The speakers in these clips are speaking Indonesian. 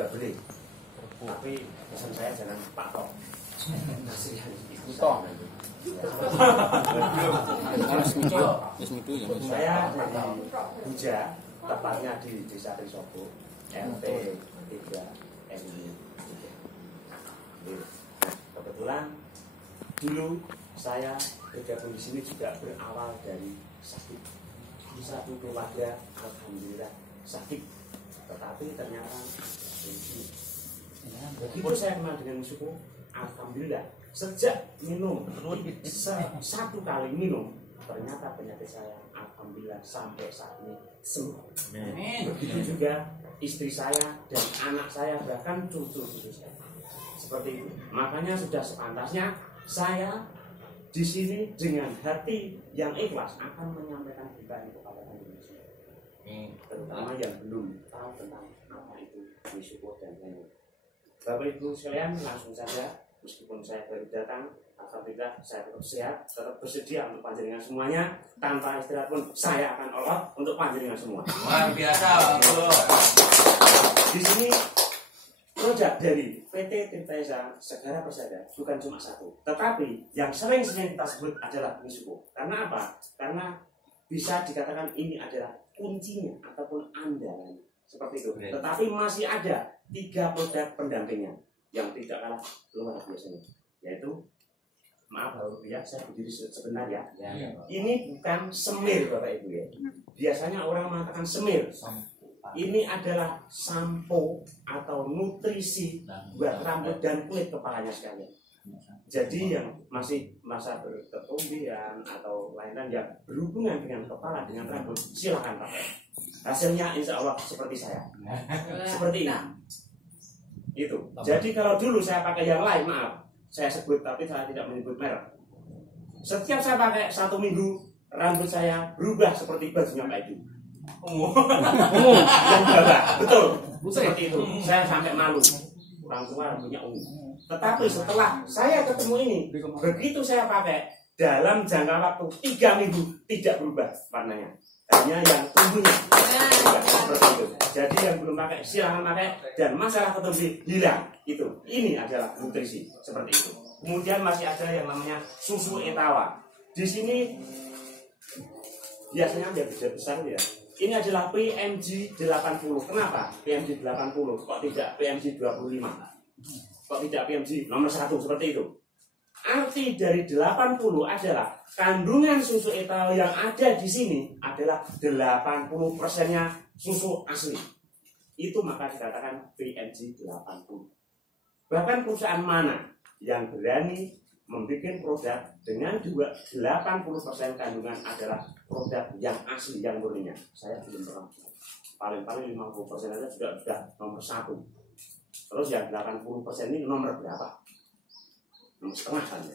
juga boleh. Tapi pesan saya jangan Pak Tok. Itu Tok. Saya dari Buja, tepatnya di Desa Trisobo, RT 3 RW 3. Kebetulan dulu saya bergabung di sini juga berawal dari sakit. Di satu keluarga alhamdulillah sakit, tetapi ternyata begitu saya kenal dengan suku, alhamdulillah sejak minum satu kali minum, ternyata penyakit saya alhamdulillah sampai saat ini sembuh. Begitu juga istri saya dan anak saya, bahkan cucu-cucu saya. Seperti itu. Makanya sudah sepantasnya saya di sini dengan hati yang ikhlas akan menyampaikan berita ini kepada Indonesia, terutama yang belum tahu tentang apa itu Misuko dan lain-lain. Bapak Ibu sekalian, langsung saja, meskipun saya baru datang, alhamdulillah saya tetap sehat, tetap bersedia untuk panjenengan semuanya. Tanpa istirahat pun saya akan olah untuk panjenengan semua. Luar biasa, Bu. Di sini produk dari PT Tirta Segara Persada bukan cuma satu, tetapi yang sering-sering kita sebut adalah Misuko. Karena apa? Karena bisa dikatakan ini adalah kuncinya ataupun andalan seperti itu. Tetapi masih ada 3 produk pendampingnya yang tidak kalah luar biasanya, yaitu, maaf Bapak Ibu ya, saya berdiri sebentar ya. Ini bukan semir Bapak Ibu ya. Biasanya orang mengatakan semir. Ini adalah sampo atau nutrisi buat rambut dan kulit kepalanya sekalian. Jadi yang masih masa berketumbian atau lain-lain yang berhubungan dengan kepala, dengan rambut, silakan pakai. Hasilnya insya Allah seperti saya. Seperti ini. Itu. Jadi kalau dulu saya pakai yang lain, maaf, saya sebut tapi saya tidak menyebut merek. Setiap saya pakai 1 minggu, rambut saya berubah seperti bajunya Pak Ibu. Umum yang gagah, betul seperti itu. Saya sampai malu, orang tua rambutnya ungu. Tetapi setelah saya ketemu ini, begitu saya pakai, dalam jangka waktu 3 minggu tidak berubah warnanya, hanya yang tumbuhnya seperti itu. Jadi yang belum pakai silahkan pakai, dan masalah ketumbi hilang. Itu, ini adalah nutrisi seperti itu. Kemudian masih ada yang namanya susu etawa. Di sini biasanya dia besar ya. Ini adalah PMG 80. Kenapa PMG 80? Kok tidak PMG 25? Kok tidak PMG nomor 1 seperti itu? Arti dari 80 adalah kandungan susu etawa yang ada di sini adalah 80%-nya susu asli. Itu maka dikatakan PMG 80. Bahkan perusahaan mana yang berani membuat produk dengan juga 80% kandungan adalah produk yang asli, yang murninya. Saya belum pernah. Paling-paling 50% aja sudah nomor 1. Terus yang 80% ini nomor berapa? Nomor setengah saja.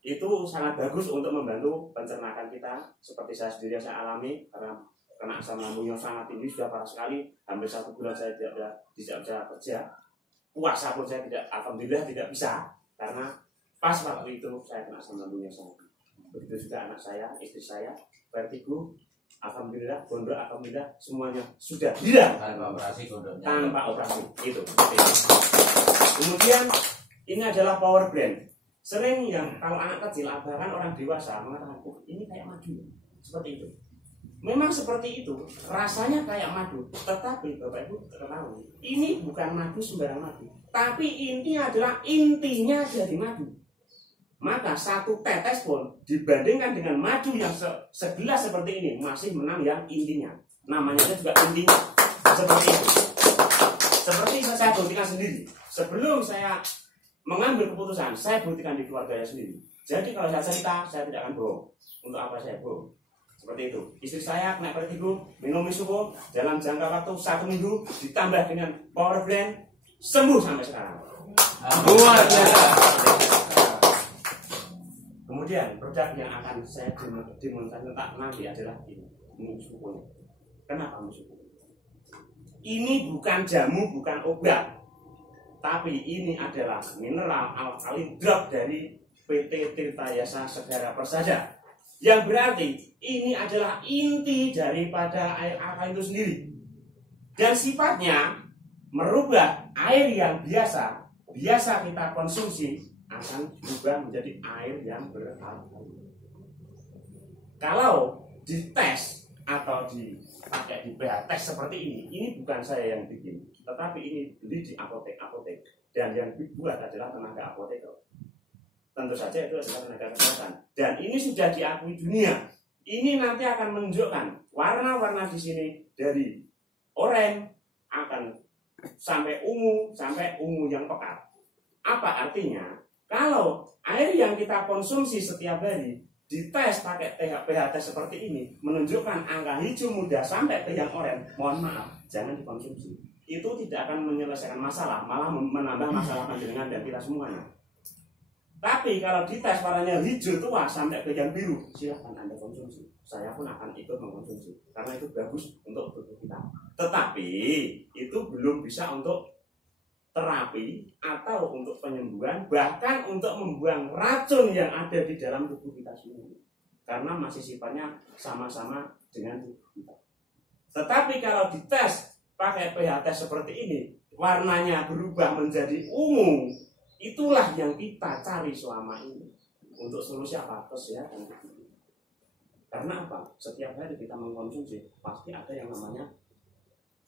Itu sangat bagus untuk membantu pencernaan kita. Seperti saya sendiri yang saya alami, karena kena asam lambung yang sangat tinggi, sudah parah sekali. Hampir 1 bulan saya tidak bisa kerja. Puasa pun saya tidak, alhamdulillah tidak bisa, karena pas waktu itu saya kena asam lambung yang sangat tinggi. Begitu juga anak saya, istri saya, vertigo, alhamdulillah, gondok, alhamdulillah, semuanya sudah hilang tanpa operasi. Itu. Kemudian ini adalah power blend. Sering yang kalau anak kecil, bahkan orang dewasa mengatakan, ini kayak madu, seperti itu. Memang seperti itu, rasanya kayak madu, tetapi Bapak Ibu ketahui, ini bukan madu sembarang madu, tapi intinya adalah intinya dari madu. Maka 1 tetes pun dibandingkan dengan madu yang segelas seperti ini masih menang yang intinya. Namanya juga intinya. Seperti itu. Seperti saya buktikan sendiri. Sebelum saya mengambil keputusan, saya buktikan di keluarga saya sendiri. Jadi kalau saya cerita, saya tidak akan bohong. Untuk apa saya bohong? Seperti itu. Istri saya kena vertigo, minum Misuko dalam jangka waktu 1 minggu, ditambah dengan power blend, sembuh sampai sekarang. Luar biasa. Kemudian produk yang akan saya demonstrasikan nanti adalah ini Misuko. Kenapa Misuko? Ini bukan jamu, bukan obat, tapi ini adalah mineral alkalin drop dari PT Tirta Segara Persada. Yang berarti ini adalah inti daripada air alkalin itu sendiri. Dan sifatnya merubah air yang biasa kita konsumsi akan berubah menjadi air yang beralkohol. Kalau dites atau dipakai di pH test seperti ini bukan saya yang bikin, tetapi ini beli di apotek dan yang dibuat adalah tenaga apoteker. Tentu saja itu adalah tenaga kesehatan dan ini sudah diakui dunia. Ini nanti akan menunjukkan warna-warna di sini dari oranye akan sampai ungu yang pekat. Apa artinya? Kalau air yang kita konsumsi setiap hari dites pakai pH test seperti ini menunjukkan angka hijau muda sampai ke yang oranye, mohon maaf, jangan dikonsumsi. Itu tidak akan menyelesaikan masalah, malah menambah masalah panjenengan dan kita semuanya. Tapi kalau dites warnanya hijau tua sampai ke yang biru, silahkan Anda konsumsi. Saya pun akan ikut mengkonsumsi karena itu bagus untuk tubuh kita. Tetapi itu belum bisa untuk terapi atau untuk penyembuhan, bahkan untuk membuang racun yang ada di dalam tubuh kita semua, karena masih sifatnya sama-sama dengan tubuh kita. Tetapi kalau dites pakai pH test seperti ini, warnanya berubah menjadi ungu, itulah yang kita cari selama ini. Untuk solusi apa? Kesehatan. Karena apa? Setiap hari kita mengkonsumsi pasti ada yang namanya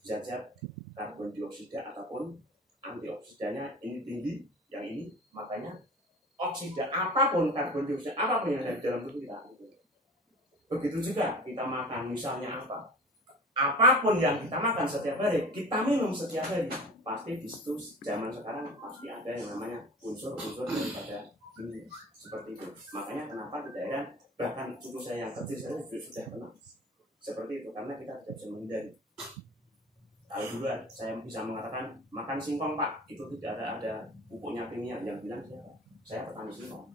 zat-zat karbon dioksida ataupun antioksidanya ini tinggi, yang ini makanya oksida apapun, karbon dioksida apapun yang ada di dalam tubuh kita. Begitu juga kita makan misalnya apapun yang kita makan setiap hari, kita minum setiap hari, pasti di situ zaman sekarang pasti ada yang namanya unsur-unsur daripada ini seperti itu. Makanya kenapa di daerah bahkan cucu saya yang kecil saya sudah kena seperti itu, karena kita tidak bisa menghindari. Kalau dulu saya bisa mengatakan makan singkong Pak, itu tidak ada pupuknya kimia, yang bilang saya petani singkong.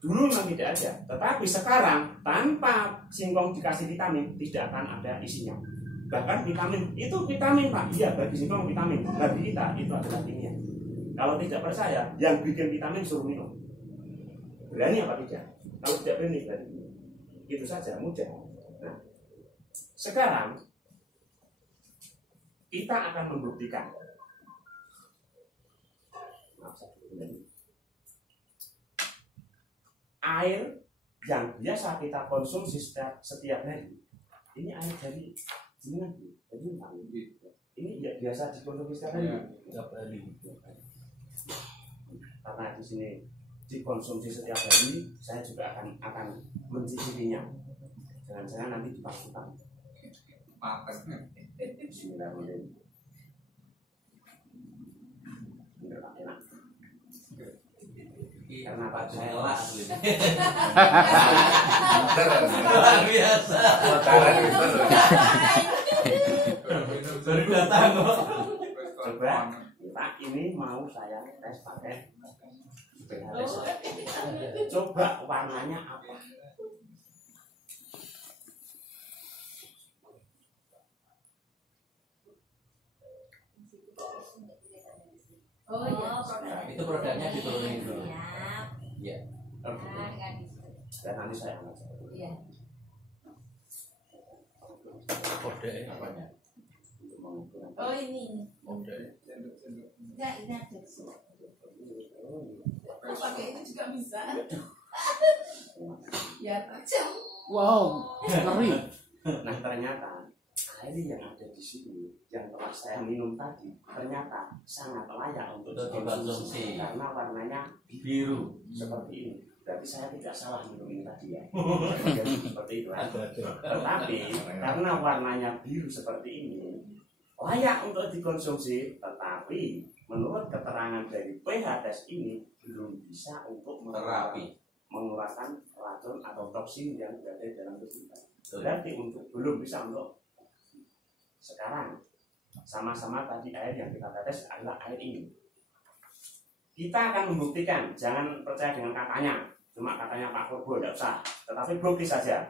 Dulu memang tidak ada, tetapi sekarang tanpa singkong dikasih vitamin tidak akan ada isinya. Bahkan vitamin itu vitamin Pak, iya bagi singkong vitamin, bagi kita itu adalah kimia. Kalau tidak percaya, yang bikin vitamin suruh minum. Berani apa tidak? Kalau tidak berani berarti itu saja, mudah. Nah, sekarang kita akan membuktikan air yang biasa kita konsumsi setiap hari, ini air dari ini ya biasa dikonsumsi setiap hari. Karena di sini dikonsumsi setiap hari, saya juga akan mencicipinya. Jangan-jangan nanti dipaksakan. Bismillahirrahmanirrahim. Enak. Karena Pak saya luar biasa. Baru datang kok. Coba kita ini mau saya tes pakai pH test. Coba warnanya apa? Oh iya, itu produknya diturunin dulu. Iya. Dan nanti saya angkat. Iya. Kode apanya? Oh ini. Kode. Enggak, ini ada. Pakai ini juga bisa. Ya tajam. Wow, ngeri. Nah ternyata air yang ada di sini yang telah saya minum tadi ternyata sangat layak untuk dikonsumsi karena warnanya biru seperti ini. Berarti saya tidak salah minum ini tadi ya. Seperti itu. Tetapi karena warnanya biru seperti ini layak untuk dikonsumsi, tetapi menurut keterangan dari pH test ini belum bisa untuk mengeluarkan racun atau toksin yang berada di dalam tubuh kita. Berarti belum bisa untuk sekarang. Sama-sama tadi air yang kita tetes adalah air ini. Kita akan membuktikan, jangan percaya dengan katanya, cuma katanya Pak Purbo tidak usah, tetapi bukti saja.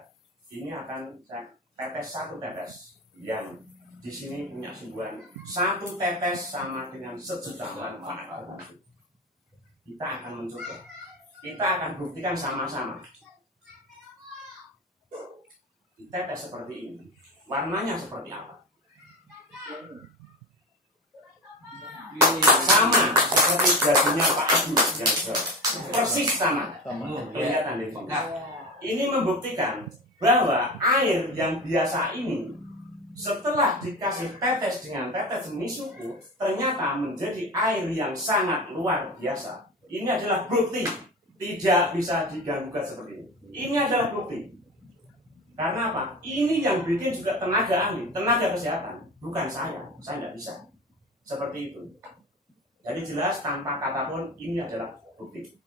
Ini akan saya tetes satu tetes yang di sini punya sumbuhan. Satu tetes sama dengan 1.000.000 manfaat. Kita akan mencoba. Kita akan buktikan sama-sama. Ditetes seperti ini. Warnanya seperti apa? Sama seperti gadunya Pak Abu yang persis sama. Kelihatan deh. Ini membuktikan bahwa air yang biasa ini setelah dikasih tetes dengan tetes Misuku ternyata menjadi air yang sangat luar biasa. Ini adalah bukti, tidak bisa diganggukan seperti ini. Ini adalah bukti. Karena apa? Ini yang bikin juga tenaga ahli, tenaga kesehatan, bukan saya tidak bisa. Seperti itu. Jadi jelas tanpa kata pun ini adalah bukti.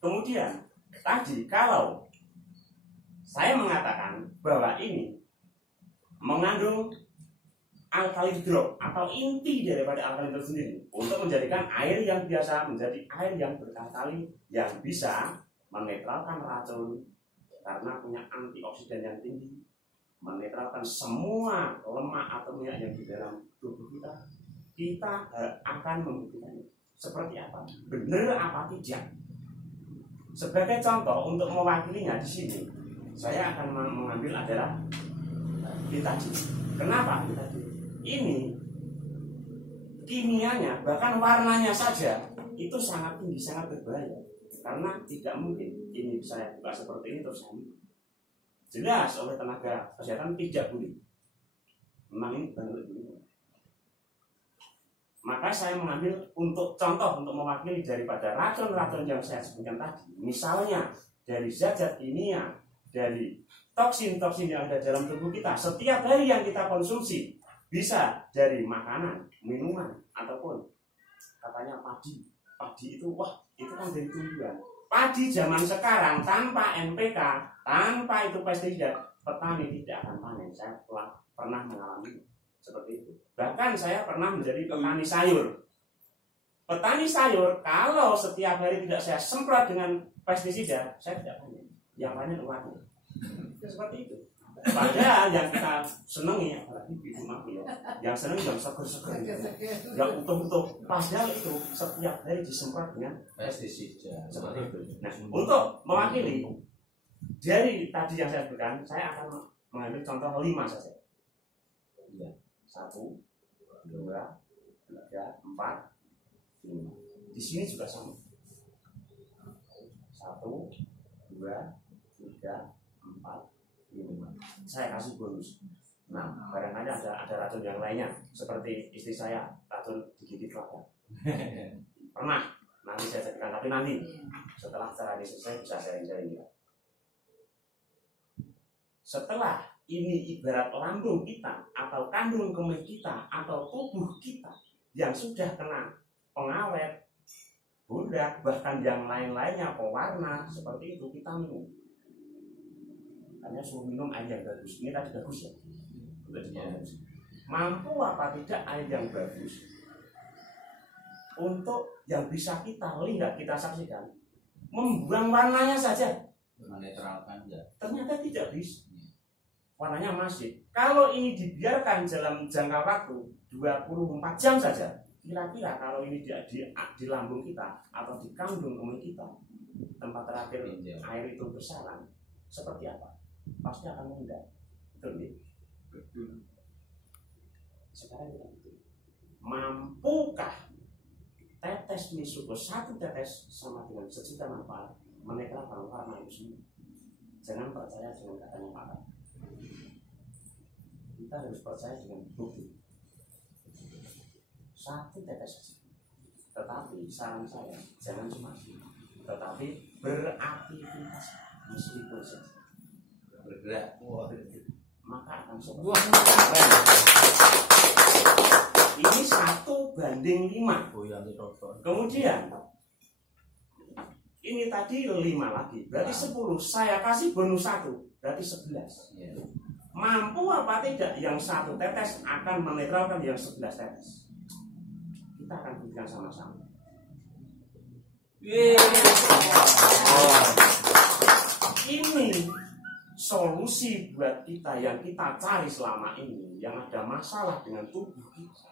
Kemudian tadi kalau saya mengatakan bahwa ini mengandung alkali hidrok atau inti daripada alkali itu sendiri untuk menjadikan air yang biasa menjadi air yang berkali-kali yang bisa menetralkan racun karena punya antioksidan yang tinggi, menetralkan semua lemak atau minyak yang di dalam tubuh kita. Kita akan membuktikannya seperti apa, benar apa tidak. Sebagai contoh untuk mewakilinya di sini, saya akan mengambil adalah Hitachi. Kenapa Hitachi? Ini kimianya bahkan warnanya saja itu sangat tinggi, sangat berbahaya. Karena tidak mungkin ini saya buka seperti ini terus jelas oleh tenaga kesehatan tidak boleh. Memang ini benar dulu. Maka saya mengambil untuk contoh untuk mewakili daripada racun-racun yang saya sebutkan tadi. Misalnya dari zat-zat kimia, dari toksin-toksin yang ada dalam tubuh kita setiap hari yang kita konsumsi, bisa dari makanan, minuman, ataupun katanya padi. Padi itu wah itu kan dari tumbuhan. Padi zaman sekarang tanpa NPK, tanpa itu pestisida, petani tidak akan panen. Saya pernah mengalami seperti itu. Bahkan saya pernah menjadi petani sayur. Petani sayur kalau setiap hari tidak saya semprot dengan pestisida, saya tidak panen. Yang panen uangnya. Seperti itu. Padahal yang kita senangi apalagi itu ya. Yang senang yang seger-seger, yang utuh-utuh. Padahal itu setiap hari disemprot dengan pestisida. Seperti itu. Nah, untuk mewakili dari tadi yang saya sebutkan, saya akan mengambil contoh 5 saja. 1, 2, 3, 4, 5. Di sini juga sama. 1, 2, 3, 4, 5. Saya kasih bonus. Nah, barangkali ada racun yang lainnya, seperti istri saya racun digigit lada. Pernah. Nanti saya ceritakan, tapi nanti setelah acara ini selesai bisa sharing-sharing ya. Setelah ini ibarat lambung kita atau kandung kemih kita atau tubuh kita yang sudah kena pengawet, budak, bahkan yang lain-lainnya pewarna seperti itu kita minum. Hanya suruh minum air yang bagus. Ini tadi bagus ya. Mampu apa tidak air yang bagus untuk yang bisa kita lihat, kita saksikan, membuang warnanya saja, menetralkan ya. Ternyata tidak bisa. Warnanya masih. Kalau ini dibiarkan dalam jangka waktu 24 jam saja, kira-kira kalau ini di lambung kita atau di kandung kemih kita, tempat terakhir air itu bersaran, seperti apa? Pasti akan mengendap. Betul ya? Betul. Sekarang kita betul. Mampukah tetes Misuko 1 tetes sama dengan sejuta manfaat menetralkan warna itu semua? Jangan percaya dengan katanya Pak. Kita harus percaya dengan bukti. 1 tetes saja. Tetapi saran saya jangan cuma tetapi beraktivitas meskipun saja. Bergerak, maka akan sebuah ini 1:5. Kemudian ini tadi 5 lagi, berarti 10. Saya kasih bonus 1, berarti 11. Mampu apa tidak yang 1 tetes akan menetralkan yang 11 tetes. Kita akan buktikan sama-sama. Ini solusi buat kita yang kita cari selama ini, yang ada masalah dengan tubuh kita.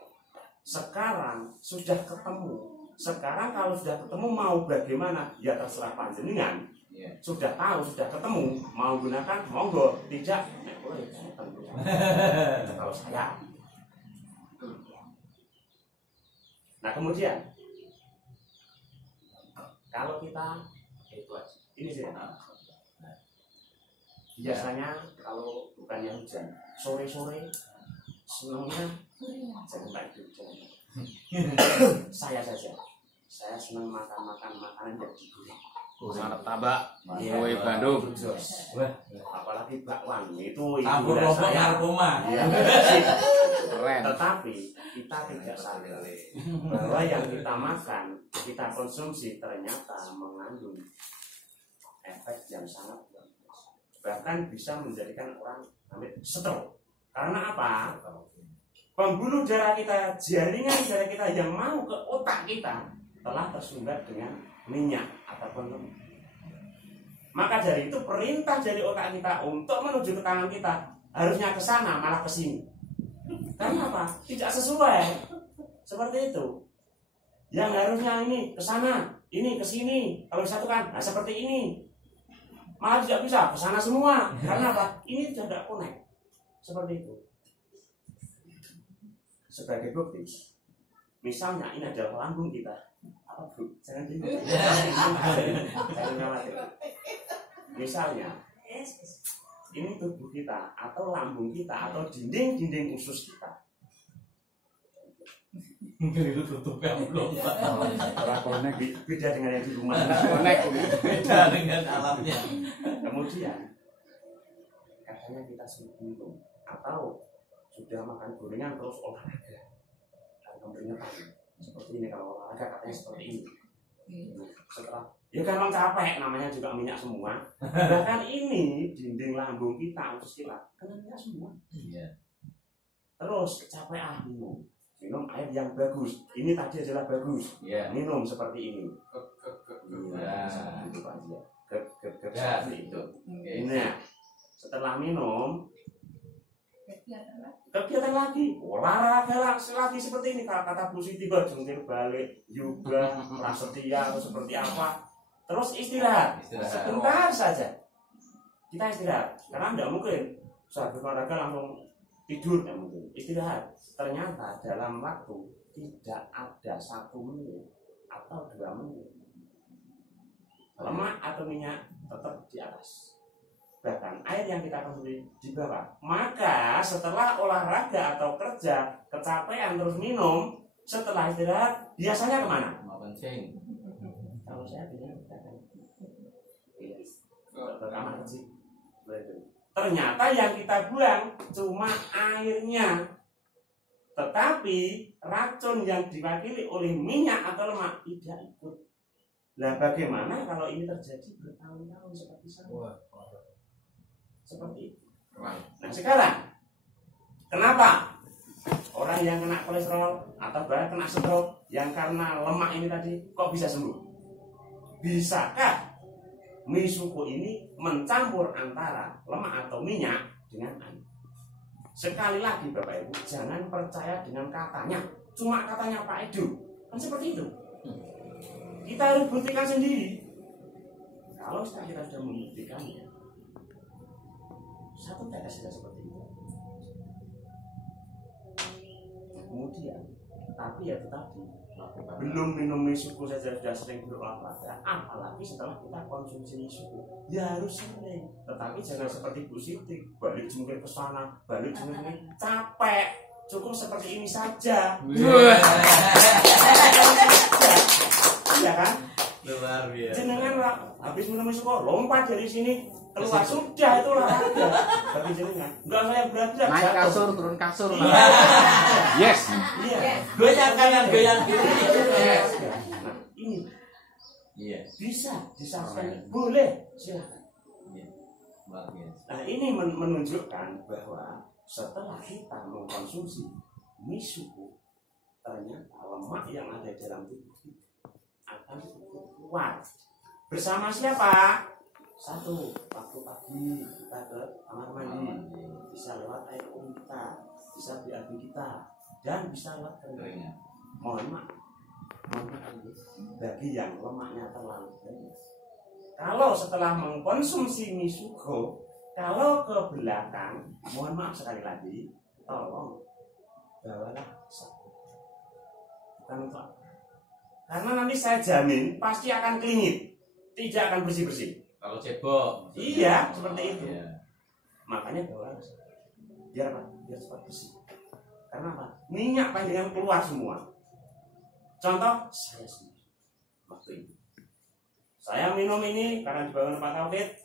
Sekarang sudah ketemu Sekarang kalau sudah ketemu mau bagaimana? Ya terserah panjenengan. Iya. Sudah tahu, sudah ketemu, mau gunakan, monggo. Tidak, kalau saya. Nah kemudian, kalau kita itu aja. Ini sih. Biasanya kalau bukannya hujan, sore-sore senangnya saya buka itu saya saja. Saya senang makan makanan yang digoreng. Martabak, Iya, kue Bandung. Jos. Apalagi bakwan itu Campur idola rokok saya. narkoma. Iya, Keren. tetapi kita tidak sadar bahwa yang kita makan, kita konsumsi ternyata mengandung efek yang sangat luar biasa. Bahkan bisa menjadikan orang sampai stroke. Karena apa? Pembuluh darah kita, jaringan darah kita yang mau ke otak kita telah tersumbat dengan minyak ataupun lemak. Maka dari itu perintah dari otak kita untuk menuju ke tangan kita harusnya ke sana malah ke sini. Karena apa? Tidak sesuai. Seperti itu. Yang harusnya ini ke sana, ini ke sini. Kalau disatukan, nah seperti ini. Malah tidak bisa ke sana semua. Karena apa? Ini tidak connect. Seperti itu. Sebagai bukti, misalnya ini adalah lambung kita. Apa bu? Jangan bingung. Jangan khawatir. Misalnya, ini tubuh kita atau lambung kita atau dinding-dinding usus kita. Itu tutup yang belum. Orang konek beda dengan yang di rumah. Beda dengan alamnya. Kemudian, katanya kita sudah minum atau sudah makan gorengan terus olahraga. Kan keringetan. Seperti ini kalau olahraga katanya seperti ini. Setelah ya gampang capek, namanya juga minyak semua. Bahkan ini dinding lambung kita, usus kita, kena minyak semua. Iya. Terus capek minum air yang bagus. Ini tadi adalah bagus. Iya. Minum seperti ini. Ya. Itu aja. Ya. Seperti itu. Oke. Nah, setelah minum kegiatan lagi, olahraga lagi seperti ini. Kata Bu Siti, jungkir balik, yoga, prasetya atau seperti apa. Terus istirahat. Sebentar saja. Kita istirahat. Karena tidak mungkin saat berolahraga langsung tidur, tidak mungkin. Istirahat. Ternyata dalam waktu tidak ada 1 menit atau 2 menit, lemak atau minyak tetap di atas. Bahkan air yang kita konsumsi di bawah. Maka setelah olahraga atau kerja kecapean terus minum, setelah istirahat biasanya kemana? Mau kencing. Kalau saya bilang ke kamar kecil. Ternyata yang kita buang cuma airnya, tetapi racun yang diwakili oleh minyak atau lemak tidak ikut. Nah bagaimana kalau ini terjadi bertahun-tahun seperti saya? Seperti itu. Nah sekarang, kenapa orang yang kena kolesterol atau bahkan kena stroke yang karena lemak ini tadi kok bisa sembuh? Bisakah misuko ini mencampur antara lemak atau minyak dengan air? Sekali lagi Bapak Ibu, jangan percaya dengan katanya, cuma katanya Pak Edu. Kan seperti itu. Kita harus buktikan sendiri. Kalau kita sudah membuktikannya, satu tetes sudah seperti itu. Kemudian, tapi ya tetapi belum minum misuko saja sudah sering berolahraga, apalagi setelah kita konsumsi misuko, ya harus sering. Tetapi jangan seperti Bu Siti, balik jungkir ke sana, balik jungkir ini, capek. Cukup seperti ini saja. Iya kan? Luar biasa. Jenengan habis minum misuko, lompat dari sini keluar sudah itu olahraga. Tapi jenengan enggak saya berat-berat Naik jatuh. kasur, turun kasur. Iya. Yes. Iya. Goyang kanan, goyang kiri. Nah, ini Iya. bisa disaksikan, boleh, silakan. Iya. Luar biasa. Nah, ini menunjukkan bahwa setelah kita mengkonsumsi misuko, ternyata lemak yang ada di dalam tubuh kita akan kuat. Bersama siapa? Satu, waktu pagi kita ke kamar mandi, bisa lewat air umum kita, bisa BAB kita, dan bisa lewat keringat. Keringat. Mohon maaf, bagi yang lemaknya terlalu banyak. Kalau setelah mengkonsumsi misugo, kalau ke belakang, mohon maaf sekali lagi, tolong bawalah sabun. Bukan untuk apa? Karena nanti saya jamin pasti akan klingit, tidak akan bersih-bersih. Kalau cebok. Iya, seperti itu. Iya. Makanya bawalah sabun. Biar apa? Biar cepat bersih. Karena apa? Minyak panjangan keluar semua. Contoh, saya sendiri waktu itu. Saya minum ini karena dibangun Pak Taufik.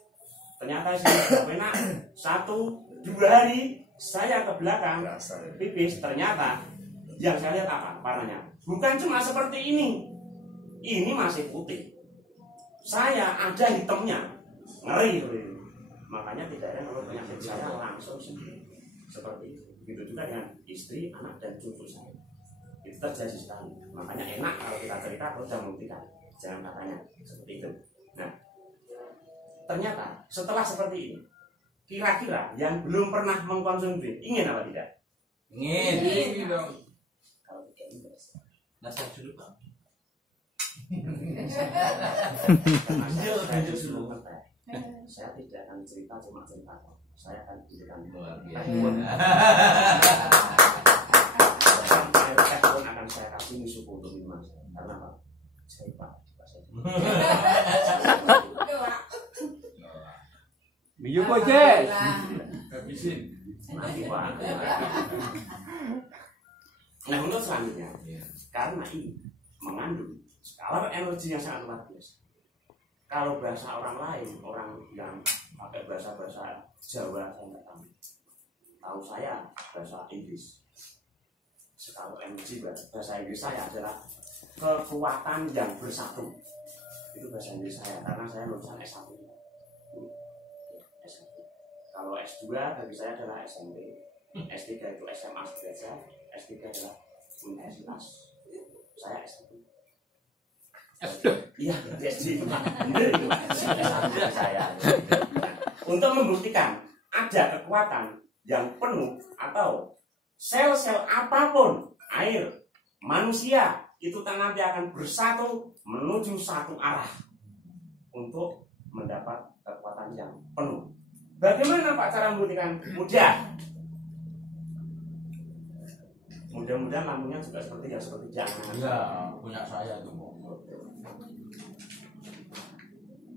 Ternyata saya enak 1-2 hari saya ke belakang pipis, ternyata yang saya lihat apa warnanya? Bukan cuma seperti ini masih putih. Saya ada hitamnya, ngeri. Makanya tidak ada kalau penyakit saya langsung sendiri seperti itu. Begitu juga dengan istri, anak dan cucu saya. Itu terjadi sekali. Makanya enak kalau kita cerita terus jangan membuktikan, jangan katanya seperti itu. Nah, ternyata setelah seperti ini, kira-kira yang belum pernah mengkonsumsi ingin apa tidak? Ingin. Kalau tidak ingin, Nasihat dulu Pak. saya tidak akan cerita cuma cerita. Saya akan berikan Luar air teh pun akan saya kasih misugo untuk minuman. Karena apa? Saya Pak. Biyu kok, Jess? Habisin. Nanti Pak. Nah, untuk selanjutnya, karena ini mengandung skala energi yang sangat luar biasa. Kalau bahasa orang lain, orang yang pakai bahasa-bahasa Jawa, saya nggak tahu. Tahu saya bahasa Inggris. Skala energi bahasa Inggris saya adalah kekuatan yang bersatu. Itu bahasa Inggris saya, karena saya lulusan S1. Kalau S2 bagi saya adalah SMP, S3 itu SMA sederajat, S3 adalah universitas. Saya S1. Iya, SD itu Pak. Benar itu Pak. Saya. Untuk membuktikan ada kekuatan yang penuh atau sel-sel apapun, air, manusia itu nanti akan bersatu menuju satu arah untuk mendapat kekuatan yang penuh. Bagaimana Pak cara membuktikan? Mudah. Mudah-mudahan lampunya juga seperti jangan. Iya, punya saya tuh.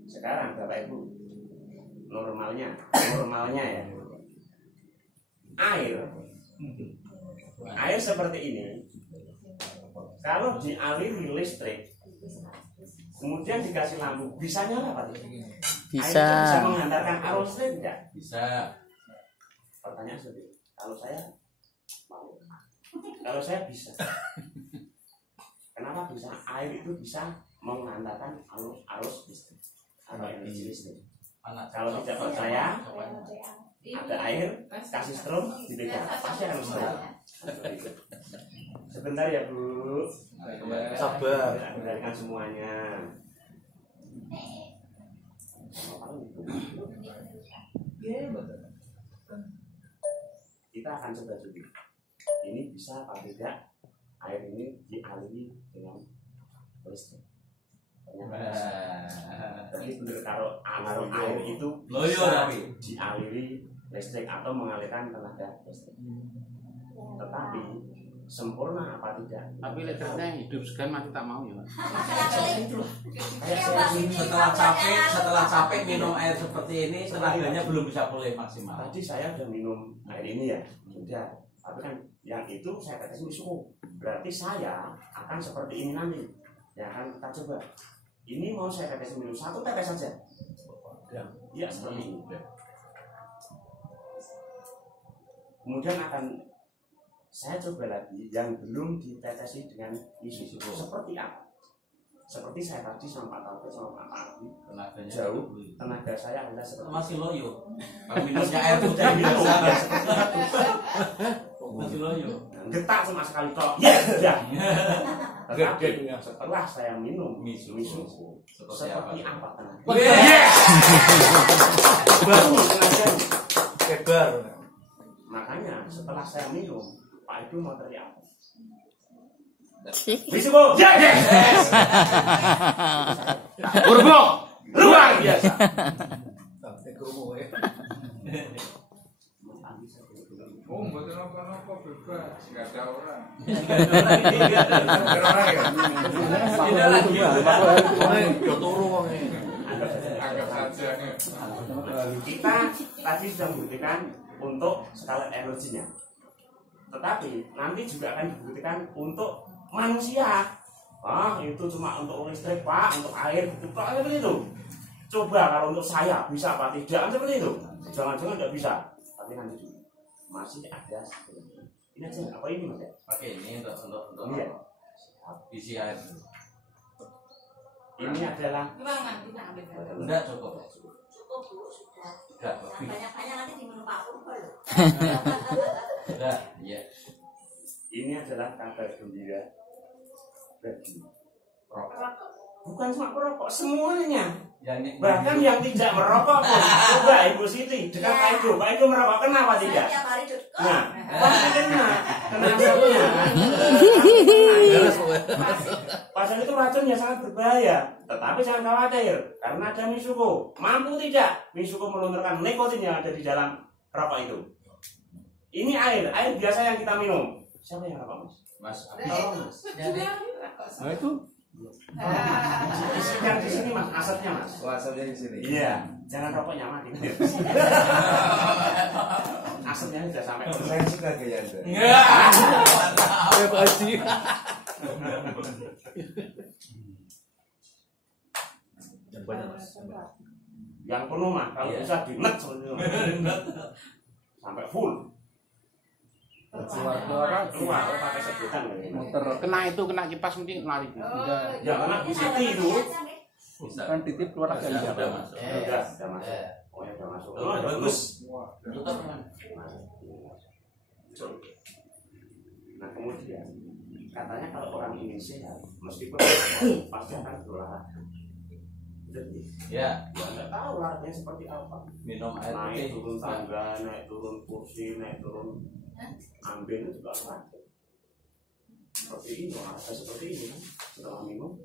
Sekarang Bapak Ibu, normalnya ya. Air seperti ini. Kalau dialiri listrik, kemudian dikasih lampu, bisa nyala Pak? Bisa. Air itu bisa menghantarkan arus listrik tidak? Bisa. Pertanyaan seperti itu. Kalau saya mau. Kalau saya bisa. Kenapa bisa? Air itu bisa menghantarkan arus listrik atau energi listrik. Kalau tidak percaya, ada air, kasih strom, dipegang, pasti akan strom. Sebentar ya Bu. Sabar. Kendalikan semuanya. Kita akan coba coba. Ini bisa apa tidak? Air ini dialiri dengan listrik. Tapi benar kalau air itu bisa dialiri listrik atau mengalirkan tenaga listrik. Tetapi sempurna apa tidak? Tapi listriknya hidup sekian mati tak mau ya. Setelah capek minum air seperti ini, tenaganya belum bisa pulih maksimal. Tadi saya sudah minum air ini ya, sudah. Tapi kan yang itu saya tetes misugo. Berarti saya akan seperti ini nanti. Ya kan kita coba. Ini mau saya tetes minum 1 tetes saja. Ya seperti ini. Kemudian akan saya coba lagi yang belum ditetesi dengan misugo. Seperti apa? Seperti saya tadi sama Pak Taufik sama Pak Ardi, Tenaganya jauh tenaga saya adalah seperti masih loyo. Minumnya air tuh sudah minum masih loyo. getak sama sekali kok. Ya sudah. Tetapi setelah saya minum misugo seperti apa tenaga? Baru tenaga. Kebar. Makanya setelah saya minum, Pak Ibu mau teriak apa? Bisuko, yes. Urbo, luar biasa. Oh, mboten apa-apa bebas, enggak ada orang. Anggap saja. Kita tadi sudah membuktikan untuk skala energinya, tetapi nanti juga akan dibuktikan untuk manusia. Itu cuma untuk listrik pak, untuk air, gitu pak, seperti itu. Coba kalau untuk saya bisa apa tidak, seperti itu. Jangan-jangan tidak bisa, tapi nanti juga masih ada. Ini aja apa ini mas? Oke, ini untuk Iya. isi air. Ini adalah Gimana kita ambil? Enggak cukup. Cukup Bu, sudah. Enggak lebih. Banyak-banyak nanti di menu Pak Purba loh. Enggak, iya. ini adalah kabar gembira bagi Rokok. bukan cuma perokok, semuanya. Bahkan yang tidak merokok pun. Coba Ibu Siti dekat Pak Edo. Pak Edo merokok, kenapa tidak? Tiap hari duduk. Nah, pasti kena asapnya. Pasal itu racunnya sangat berbahaya. Tetapi jangan khawatir, karena ada Misuko. Mampu tidak Misuko melunturkan nikotin yang ada di dalam rokok itu. Ini air biasa yang kita minum. Siapa yang rokok, Mas? Tolong, Mas. Nah itu Yang di sini Mas, asapnya Mas. Oh, asalnya di sini. Iya, jangan rokoknya mati. Asapnya sudah sampai. Saya suka gaya Anda. ya Pak Haji. Yang penuh mah, kalau Iya. bisa dinet seperti itu. Sampai full. Keluar Keluar pakai sebutan lagi. muter kena kipas mungkin lari. Udah Ya karena Bu Siti itu Bisa. kan titip keluar aja Udah udah. masuk. udah masuk. Oh ya udah masuk. Oh, bagus. Tutup kan? Nah kemudian katanya kalau orang ini sehat, meskipun pasti akan berolahraga. Jadi Ya, ya nggak tahu olahraganya seperti apa. minum air Naik putih. turun tangga, naik turun kursi, naik turun ambil itu juga olahraga. Seperti ini, olahraga seperti ini kan. Setelah minum,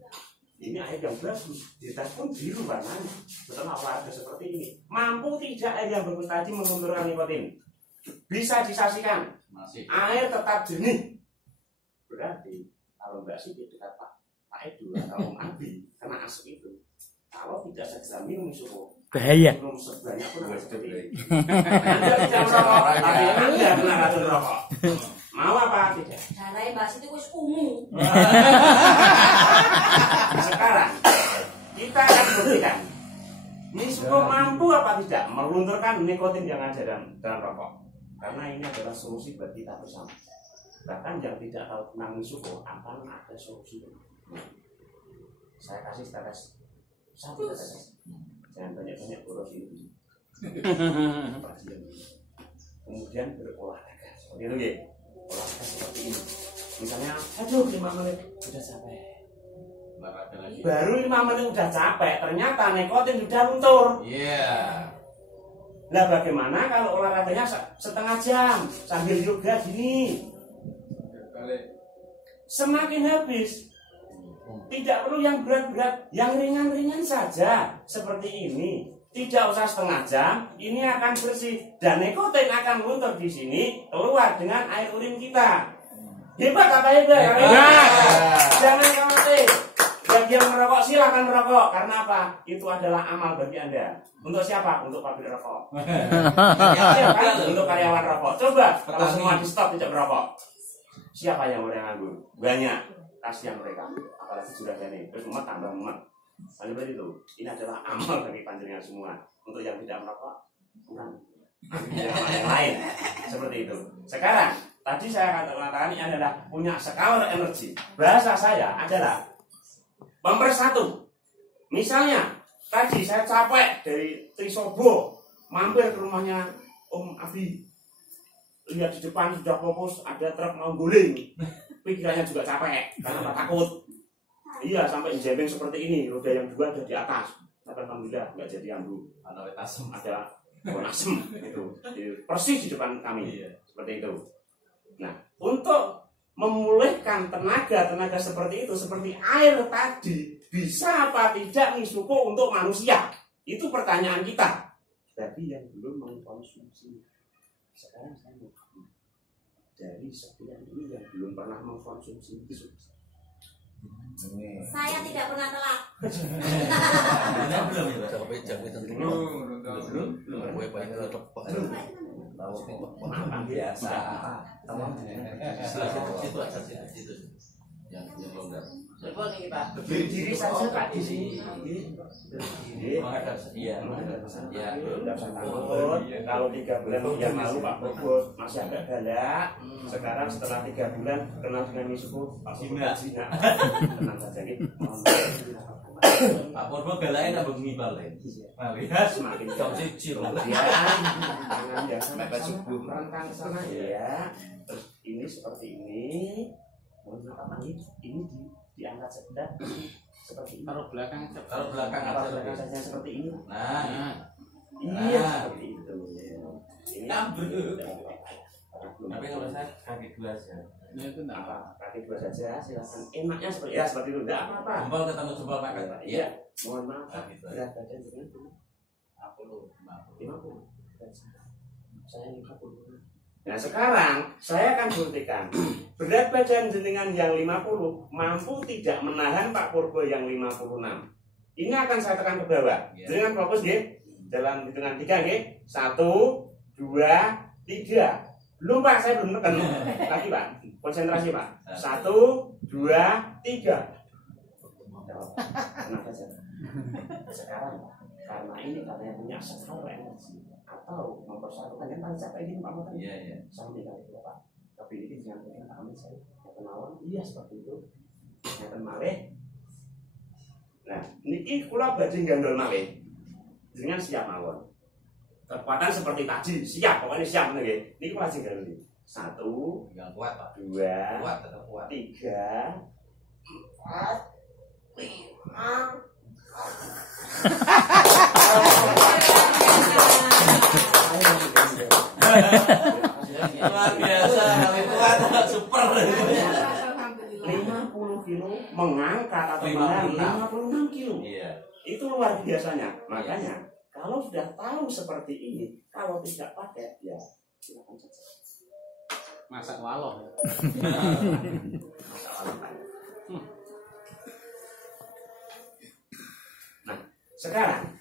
ini air yang bagus. Di tas pun biru warnanya. Setelah olahraga seperti ini, mampu tidak air yang bagus tadi mengumpulkan nikotin? Bisa disaksikan. Masih. Air tetap jernih. Berarti kalau nggak sih dekat Pak Edu atau Om Abi kena asap itu. Kalau tidak segera minum suhu, bahaya. minum sebanyak pun akan seperti ini. Anda tidak merokok, tapi Anda kena racun rokok. Mau apa tidak? Dalai bahas itu wis ungu. Sekarang kita akan buktikan Misuko mampu apa tidak melunturkan nikotin yang ada dalam rokok. Karena ini adalah solusi buat kita bersama. Bahkan yang tidak tahu tentang Misuko akan ada solusi. Saya kasih tetes satu tetes. Jangan banyak-banyak boros ini. Kemudian berolahraga seperti itu ya. Olahraga seperti ini. Misalnya, aduh 5 menit sudah capek. Olahraga lagi. Baru 5 menit udah capek, ternyata nikotin sudah luntur. Iya. Nah bagaimana kalau olahraganya setengah jam sambil yoga gini? Balik. Semakin habis. Tidak perlu yang berat-berat, yang ringan-ringan saja seperti ini. Tidak usah setengah jam, ini akan bersih dan nikotin akan luntur di sini keluar dengan air urin kita. Hebat apa hebat? Jangan khawatir. Bagi yang merokok silahkan merokok. Karena apa? Itu adalah amal bagi Anda. Untuk siapa? Untuk pabrik rokok. Untuk karyawan rokok. Coba kalau semua di stop tidak merokok. Siapa yang boleh nganggur? Banyak. Kasihan mereka. Apalagi sudah ini. Terus umat tambah umat. Seperti itu. Ini adalah amal bagi panjenengan semua. Untuk yang tidak merokok, kurang. Yang lain. Seperti itu. Sekarang, tadi saya katakan ini adalah punya skala energi. Bahasa saya adalah mempersatu. Misalnya, tadi saya capek dari Trisobo, mampir ke rumahnya Om Abi. Lihat di depan sudah fokus, ada truk mau guling. Pikirannya juga capek, karena takut. Iya, sampai jembeng seperti ini, roda yang 2 ada di atas. Tapi alhamdulillah nggak jadi ambruk. Ada wetasem. Ada pohon asem itu persis di depan kami. Iya. Seperti itu. Nah, untuk memulihkan tenaga seperti itu, seperti air tadi, bisa apa tidak Misuko untuk manusia? Itu pertanyaan kita. Tapi yang belum mengkonsumsi. Sekarang saya mau dari sekian ini yang belum pernah mengkonsumsi itu. Saya tidak pernah telat. Belum ya. Makan biasa. Situ aja situ. Yang longgar. Berdiri saja Pak di sini. Berdiri. Iya. Ya, tidak usah takut. Kalau 3 bulan yang lalu Pak Bobot masih agak galak. Sekarang setelah 3 bulan kenal dengan Misuko, Pak Bobot Cina. Tenang saja gitu. Pak Purbo galaknya nambah ngibal ya. Lihat Semakin jam siji loh. ya, jangan ya sampai ke subuh rentang sana ya. Terus ini seperti ini. Mohon maaf ini diangkat sebelah seperti ini. Taruh belakang aja. Kalau belakang Kalau aja belakang saja seperti ini. Nah, Iya seperti itu. Ini ambruk. belum. Tapi kalau saya kaki dua saja. Ini itu enggak apa. Apa kaki dua saja silakan. Enaknya seperti ya seperti itu. Enggak apa-apa. Jempol ketemu jempol makan. Iya. Mohon maaf. Kaki dua. Berat badan dengan 50. 50. Saya 50. Nah sekarang saya akan buktikan berat badan jenengan yang 50 mampu tidak menahan Pak Purbo yang 56. Ini akan saya tekan ke bawah. Ya. Jenengan fokus nggih. Dalam hitungan 3 nggih. 1 2 3. Belum Pak, saya belum tekan. Lagi Pak. Konsentrasi Pak. 1 2 3. Tenang saja. Sekarang karena ini katanya punya skala energi atau mempersatukan yang paling capek ini Pak Motan. Iya, iya. Sampai kali itu Pak. Tapi ini jangan dengan Pak Amin saya. Yang kenawan, iya seperti itu. Yang malih. Nah, niki kula badhe gandol malih. Dengan siap mawon. Kekuatan seperti tadi, siap pokoknya siap nggih. Niki kula lajeng gandol. 1 Yang kuat Pak. 2 Kuat tetap kuat. 3 4 Luar biasa, kali kuat, super. 50 kilo mengangkat atau 56. menahan 56 kilo. Iya. Itu luar biasanya. Makanya kalau sudah tahu seperti ini, kalau tidak pakai ya silakan saja. Masak waloh. Nah, sekarang